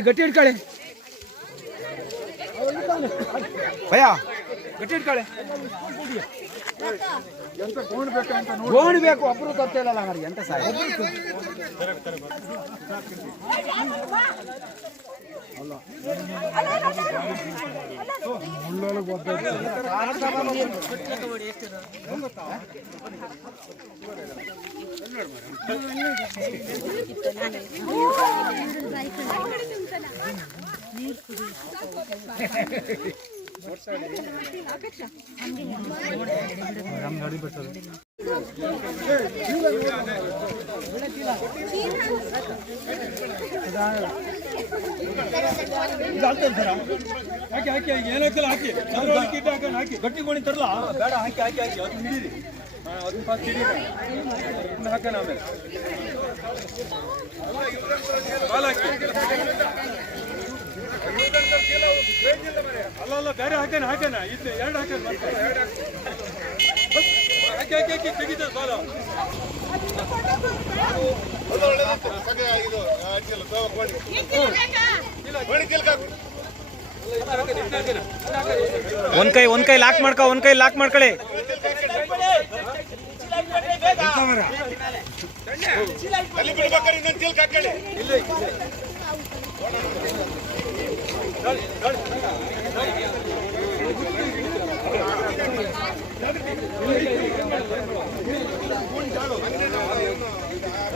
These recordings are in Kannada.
ಗಟ್ಟಿ ಹಿಡ್ಕಳೆ ಭಯ ಗಟ್ಟಿ ಹಿಡ್ಕಳೆ ಗೋಣ್ ಬೇಕು ಒಬ್ರು ತಪ್ಪಿಲ್ಲ ನನಗೆ ಎಂತ ಸಾಯ ಹಾಕಿ ಹಾಕಿ ಏನಾಗ್ತಲ್ಲ ಹಾಕಿ ಕೀಟ ಹಾಕೊಂಡು ಹಾಕಿ ಗಟ್ಟಿ ಗೋಣಿ ತರಲ್ಲ ಬೇಡ ಹಾಕಿ ಹಾಕಿ ಹಾಕಿ ಅದನ್ನ ಹಿಡೀರಿ ಅದನ್ನ ಫಾಸ್ಟ್ ಹಿಡೀರಿ ಹಾಕೋಣ ಆಮೇಲೆ ಬಾಲ್ ಹಾಕಿ ಅಲ್ಲ ಬೇರೆ ಹಾಕೋಣ ಹಾಕೋಣ ಇದು ಎರಡು ಹಾಕೋಣ ಮತ್ತೆ ಹಾಕಿ ಹಾಕಿ ಹಾಕಿ ತೆಗಿತದೆ ಬಾಲ ಒಂದ್ ಕೈ ಲಾಕ್ ಮಾಡ್ಕೊ ಲಾಕ್ ಮಾಡ್ಕೊಳ್ಳಿ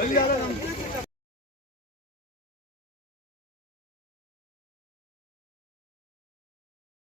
ಇಲ್ಲ